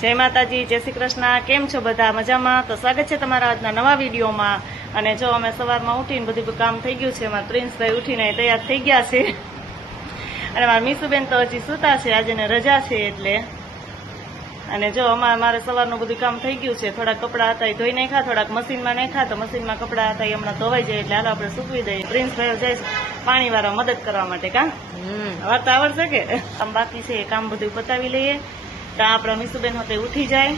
જય માતાજી, જય શ્રી કૃષ્ણ. કેમ છો બધા? મજામાં? તો સ્વાગત છે તમારા આજના નવા વિડીયોમાં. અને જો અમે સવારમાં ઉઠીને બધું કામ થઈ ગયું છે. મારા પ્રિન્સભાઈ ઉઠીને તૈયાર થઈ ગયા છે અને મારા મીસુબેન તો હજી સૂતા છે, આજે ને રજા છે એટલે. અને જો મારે સવારનું બધું કામ થઈ ગયું છે. થોડાક કપડાં હતા એ ધોઈ નાખ્યા, થોડાક મશીનમાં નાખ્યા. તો મશીનમાં કપડાં હતા એ હમણાં ધોવાઈ જાય એટલે હાલો આપણે સૂકવી દઈએ. પ્રિન્સભાઈ જાય પાણી વાળા મદદ કરવા માટે. કા વાર્તા આવડશે કે કામ બાકી છે એ કામ બધું પતાવી લઈએ તો આપણા મીસુબેન હોતે ઉઠી જાય.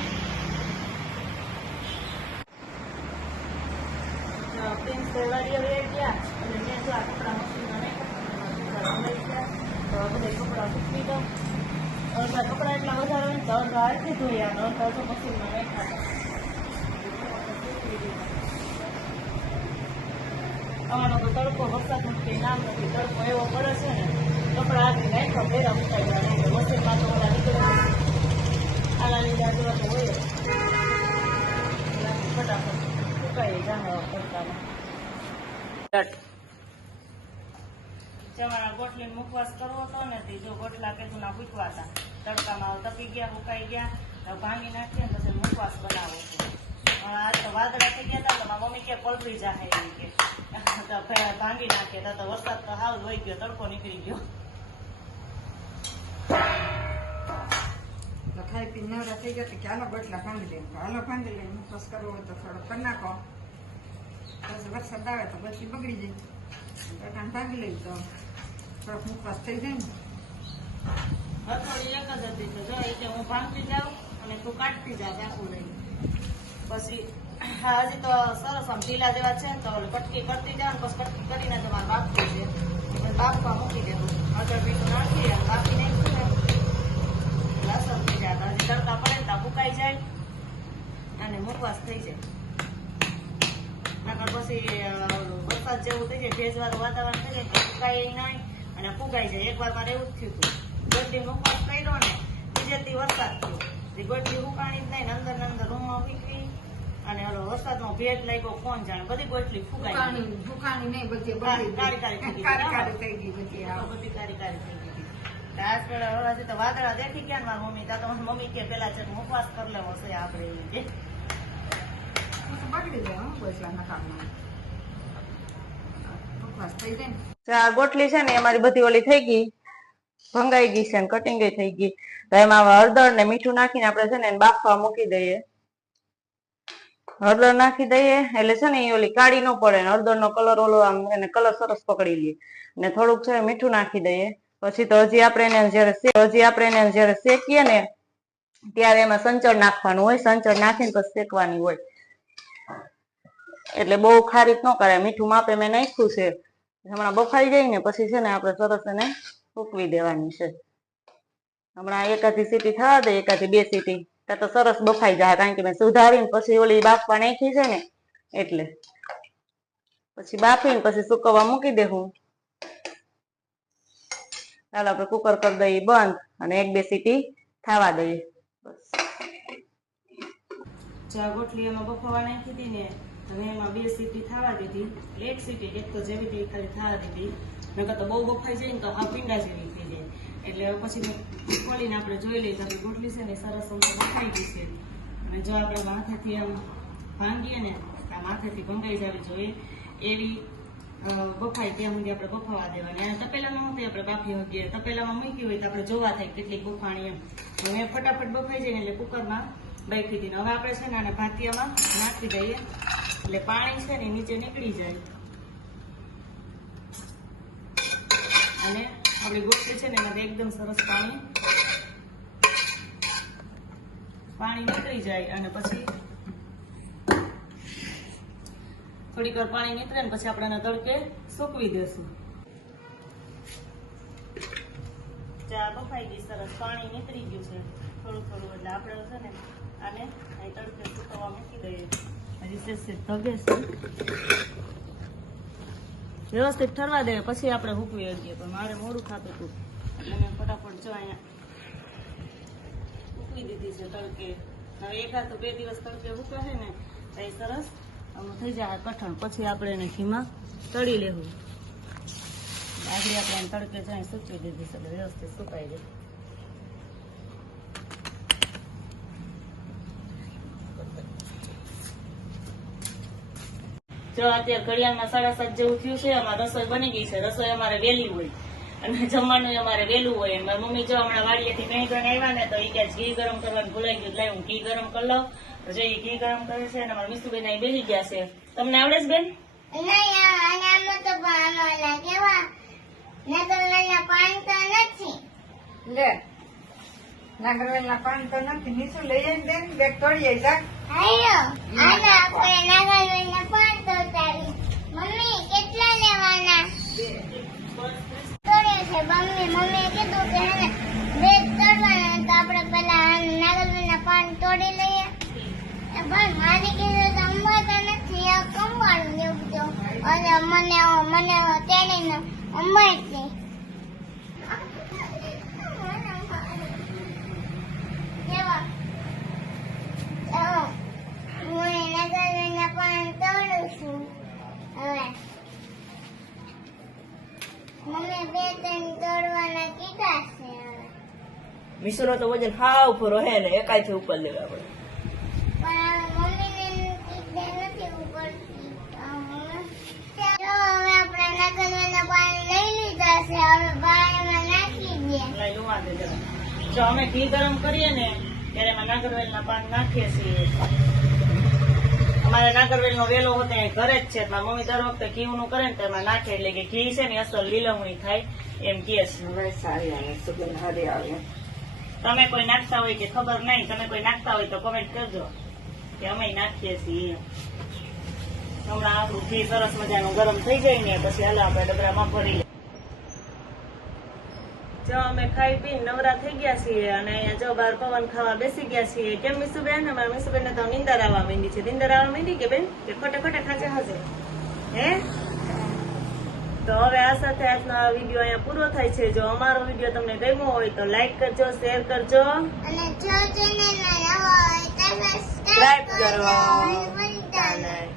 કપડા એટલા વધારે હોય તો અડધા હાથથી ધોઈ અડધા તો મશીનમાં નાખ્યા. અમારો તો તડકો વરસાદનું કંઈ નામ નથી. તડકો એવો પડે છે ને, કપડા હાથથી નાખ્યા ભેરા મુકાઈ જાય. મશીનમાં તો ઓલા નીકળે આલા લીલા જેવા તો હોય ફટાફટ સુકાઈ જાય પડતામાં. જવાના ગોટલીને મુખવાસ કરવો હતો ને તે જો ગોટલા કેતું ના મૂકવા હતા, તડકામાં તપી ગયા, મુકાઈ ગયા, ભાંગી નાખીએ ને પછી મુખવાસ બનાવો છે. આજ તો વાદળા થઈ ગયા હતા તો મારા મમ્મી કે પલરી જાય એમ કે ભાંગી નાખે તો વરસાદ તો હાવ વહી ગયો, તડકો નીકળી ગયો. ખાઈ પી નવરા થઈ ગયા કે હાલો ગોટલા ભાંગી લે, હાલો ભાંગી લે. મુખવાસ કરવો હોય તો થોડો કરી નાખો, પછી વરસાદ આવે તો પછી બગડી જાય. બટાણ ભાંગી લઈ તો થોડોક મુખવાસ થઈ જાય ને. હથોડી એક જ હતી તો જો કે હું ભાંગતી જાઉં અને તું કાઢતી જા આખું રહી. પછી હા હજી તો સરસ આમ ઢીલા જેવા છે ને તો કટકી કરતી જાવ ને પછી કટકી કરીને તમારે બાફવું છે. બાફવા મૂકી દેવું, અડધર મીઠું નાખી અને બાફી નાખ્યું ને લસણ થઈ જાય. હજી તડકા પડે ને તો ફૂકાઈ જાય અને મુખવાસ થઈ જાય. નકર પછી વરસાદ જેવું થઈ જાય, ભેજવાળું વાતાવરણ થઈ જાય તો ફૂકાય નહીં અને ફૂગાઈ જાય. એકવાર મારે એવું જ થયું હતું, ગોટલી મુખવાસ કર્યો ને બીજેથી વરસાદ થયો. ગોટલી ફૂકાણી જ નહીં, અંદર ને અંદર રૂમમાં ફીકવી અને ઓલો વરસાદનો ભેજ લાગ્યો કોણ જાણે, બધી ગોટલી ફૂકાઈ ફૂકાણી નહીં, બધી કાળી કાળી થઈ ગઈ, કાળી કાળી થઈ ગઈ બધી. બધી કાળી કાળી થઈ ગઈ. આજકાલ હવે તો વાદળા દેખી ગયા ને મારી મમ્મી, તો મમ્મી કે પેલા છે મુખવાસ કરી લેવો છે આપણે એ કે બગડી જાય ગોટલા નખામાં મુખવાસ થઈ જાય ને. આ ગોટલી છે ને અમારી બધી ઓલી થઈ ગઈ, ભંગાઈ ગઈ છે ને કટિંગ થઈ ગઈ. તો એમાં હળદર ને મીઠું નાખીને આપણે છે ને બાફવા મૂકી દઈએ. હળદર નાખી દઈએ એટલે છે ને એ ઓલી કાળી ન પડે ને હળદર નો કલર ઓલો આમ એને કલર સરસ પકડી લે. ને થોડુંક છે મીઠું નાખી દઈએ. પછી તો હજી આપણે એને જયારે શેકીએ ને ત્યારે એમાં સંચળ નાખવાનું હોય, સંચળ નાખીને પછી શેકવાની હોય. એટલે બહુ ખારીક ન કરાય, મીઠું માપે મેં નાખ્યું છે. હમણાં બફાઈ જાય ને પછી છે ને આપણે સરસ એને સૂકવી દેવાની છે. હમણાં એકાદી સીટી થવા દે, એકાદી બે સીટી ત્યાં તો સરસ બફાઈ જાય, કારણ કે મેં સુધારીને પછી ઓલી બાફવા નાખી છે ને એટલે. પછી બાફીને પછી સુકવવા મૂકી દેવું. ચાલો આપણે કુકર કરી દઈએ બંધ અને એક બે સીટી થવા દઈએ. બસ ચા ગોટલી એમાં બફાવા નાખી હતી ને હવે એમાં બે સીટી થવા દીધી. એક સીટી એક તો જેવી તેવી ખાલી થવા દીધી, નકર તો બહુ બફાઈ જાય ને તો આ પીંડા જેવી થઈ જાય. એટલે પછી ખોલીને આપણે જોઈ લઈએ તો ગોટલી છે ને સરસ બફાઈ ગઈ છે. અને જો આપણે માથેથી આમ ભાંગીએ ને આ માથેથી ભંગાઈ જવી જોઈએ એવી બફાઈ ત્યાં સુધી આપણે બફાવા દેવાની. અને તપેલામાં નથી આપણે બાફી શકીએ, તપેલામાં મૂકી હોય તો આપણે જોવા થાય કેટલીક બફાણી એમ. હવે ફટાફટ બફાઈ જાય ને એટલે કુકરમાં બાફી દીધી. હવે આપણે છે ને આને ભાતિયામાં નાખી દઈએ એટલે પાણી છે ને નીચે નીકળી જાય અને આપણી ગોટલી છે ને એમાં એકદમ સરસ પાણી નીકળી જાય. અને પછી થોડીક વાર પાણી નીકળે ને પછી આપણે તડકે સૂકવી દેશું. ચા બફાઈ ગઈ સરસ, પાણી નીકળી ગયું છે થોડું થોડું, એટલે આપણે છે ને આને અહીં તડકે સૂકવવા મૂકી દઈએ. હજી સેજ ધગે છે, વ્યવસ્થિત ઠરવા દે પછી આપણે હૂકવી શકીએ. પણ મારે મોડું થતું હતું એટલે મેં ફટાફટ જો અહીંયા હૂકવી દીધી છે તડકે. હવે એકાદ તો 2 દિવસ તડકે હૂકાશે ને તો એ સરસ આમાં થઈ જાય કઠણ. પછી આપણે એને ઘીમાં તળી લેવું. બાજરી આપણે તડકે જાય સૂકવી દીધી છે એટલે વ્યવસ્થિત સુકાઈ જાય. જો અત્યારે ઘડિયાળમાં 7:30 જેવું થયું છે. અમારે રસોઈ બની ગઈ છે. રસોઈ અમારે વહેલી હોય અને જમવાનું અમારે વહેલું હોય. મારી મમ્મી જો હમણાં વાડીએથી મેં આવ્યા ને તો એ કે ઘી ગરમ કરવાનું ભૂલાઈ ગયું, લાય હું ઘી ગરમ કરી લઉં. તો જો એ ઘી ગરમ કરે છે અને અમારા મીસુબેન અહીં બેસી ગયા છે. તમને આવડે છે બેન? લે નાગરવેલના પાન તો નથી. નીચું લઈ આવીને બેન બેગ તોડી આવી જા. મમ્મી કેટલા લેવાના? તોડ્યો છે મમ્મીએ કીધું કે હે બે તોડવાના તો આપણે પેલા નાગરવેલના પાન તોડી લઈએ. પણ મારી કીધું તો અંબાતા નથી, આ કંવાળું એવું બધું અને મને તેડીને અંબાડતી. હું નાગરવેલના પાન તોડું છું. હવે મમ્મી 2-3 તોડવાના કીધા છે. હવે મીસુનો તો વજન હાવ ઉપર હે ને એકાઈથી ઉપર લેવા પડે. પણ મમ્મીને કીધે નથી ઉપડતી. તો હવે આપણે નાગરવેલના પાન લઈ લીધા છે. હવે પાણીમાં નાખી દે. લઈ લુવા દે જરા. જો અમે ઘી ગરમ કરીએ ને ત્યારે એમાં નાગરવેલના પાન નાખીએ છીએ. અમારે નાગરવેલનો વેલો હોતો એ ઘરે જ છે. મારી મમ્મી દર વખતે ઘીનું કરે ને તો એમાં નાખે એટલે કે ઘી છે ને અસલ લીલવણી થાય એમ કે છે. હવે સારી આવે સુગંધ સારી આવે. તમે કોઈ નાખતા હોય કે ખબર નહીં, તમે કોઈ નાખતા હોય તો કમેન્ટ કરજો કે અમે નાખીએ છીએ. હમણાં આપણું ઘી સરસ મજાનું ગરમ થઈ જાય ને પછી હાલો આપણે ડબરામાં ભરી લઈએ. જો અમે ખાઈ પીને નવરા થઈ ગયા છીએ અને અહીંયા જો બહાર પવન ખાવા બેસી ગયા છીએ. કેમ મીસુબેન? અમારા મીસુબેન તો નીંદર આવવા માંડી છે. નીંદર આવવા માંડી કે બેન કે ખોટે ખોટે ખાચે હશે હે? તો હવે આ સાથે આજનો આ વિડીયો અહીંયા પૂરો થાય છે. જો અમારો વિડીયો તમને ગમ્યો હોય તો લાઈક કરજો, શેર કરજો અને જો ચેનલમાં નવા હોય તો સબસ્ક્રાઇબ કરો. ભૂલતા નહીં.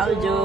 આવજો.